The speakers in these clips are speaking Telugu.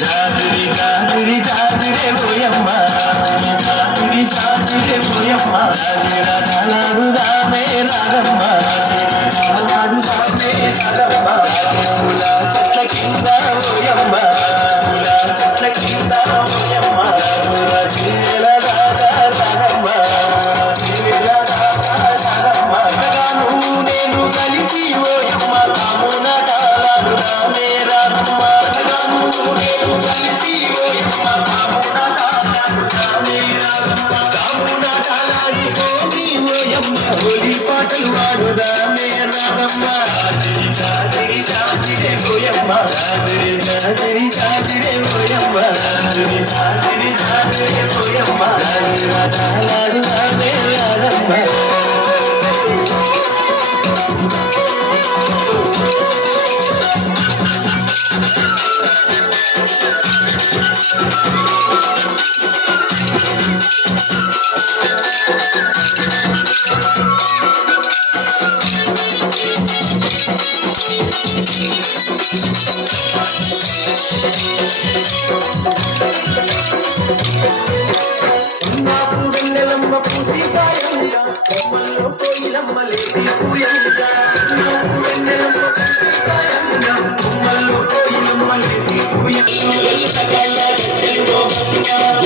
జాజిరి జాజిరి జాజిరే పోయమ్మ, జాజిరి జాజిరే పోయమ్మ, రాడుదామే రాగమ్మ, రాడుదామే రాగమ్మ, పూల చెట్ల కింద పోయమ్మ, పూల చెట్ల కింద పోయమ్మ, జీవేల రాగా రాగమ్మ, జీవేల రాగా రాగమ్మ, సగాను నేను కలిసి పోయమ్మ, కామున కాలాడు రామే రాగమ్మ, సగాను నేను కలిసి పోయమ్మ, కామున కాలాడు రామే రాగమ్మ, కామున కాలాడి కోరి పోయమ్మ, హోలీ పాటలు వాడుదామే రాగమ్మ, జాజిరి జాజిరి జాజిరే పోయమ్మ, జాజిరి జాజిరి జాజిరే పోయమ్మ, జాజిరి జాజిరి జాజిరే పోయమ్మ, జాజిరా కాలాడు రామే రాగమ్మ. నాకు వెన్నెలమ్మ పూసికాయంగా, కొమ్మల్లో కోయిలమ్మ లేది పూయంగా, నాకు వెన్నెలమ్మ పూసికాయంగా, కొమ్మల్లో కోయిలమ్మ లేది పూయంగా,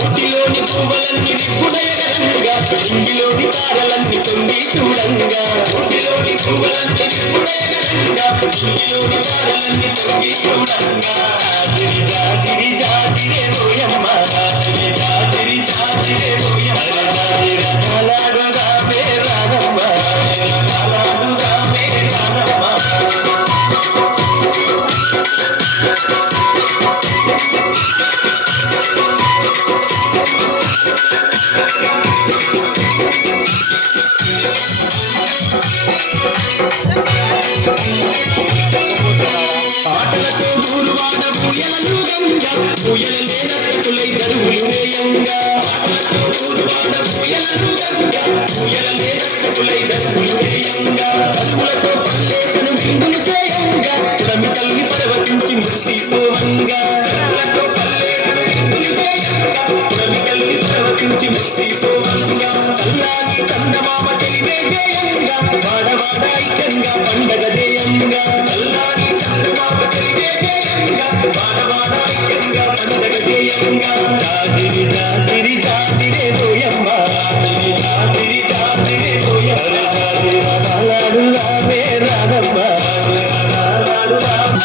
ఊటిలోని పువ్వులన్నీ విప్పుడయగరంగా, ఇంగిలోని తారలన్నీ తొంగి చూడంగా, ఊటిలోని పువ్వులన్నీ విప్పుడయగరంగా, ఇంగిలోని తారలన్నీ తొంగి చూడంగా, జాజిరి జాజిరి జాజిరే పోయమ్మ, జాజిరి జాజిరి జాజిరే పోయమ్మ, జాజిరా కాలాడు రామే రాగమ్మ, కాలాడు రామే రాగమ్మ. పాటలతో దూరువాడ పూయలను గంగా, పూయలనే నర్తకులై దరువులు వేయంగా, పాటలతో దూరువాడ పూయలను గంగా, పూయలనే నర్తకులై దరువులు వేయంగా, దరువులతో పల్లెటను విందులు చేయంగా, పుడమి తల్లి పరవశించి మురిసిపోవంగా, దరువులతో పల్లెటను విందులు చేయంగా, పుడమి తల్లి పరవశించి మురిసిపోవంగా, చల్లాని చందమామ చెలివే చేయంగా, వాడవాడ ఐక్యంగా పండగ చేయంగా, చల్లాని చందమామ చెలివే చేయంగా, వాడవాడ ఐక్యంగా పండగ చేయంగా, జాజిరి జాజిరి జాజిరే పోయమ్మ, జాజిరి జాజిరి జాజిరే పోయమ్మ, జాజిరా కాలాడు రామే రాగమ్మ, కాలాడు రామే.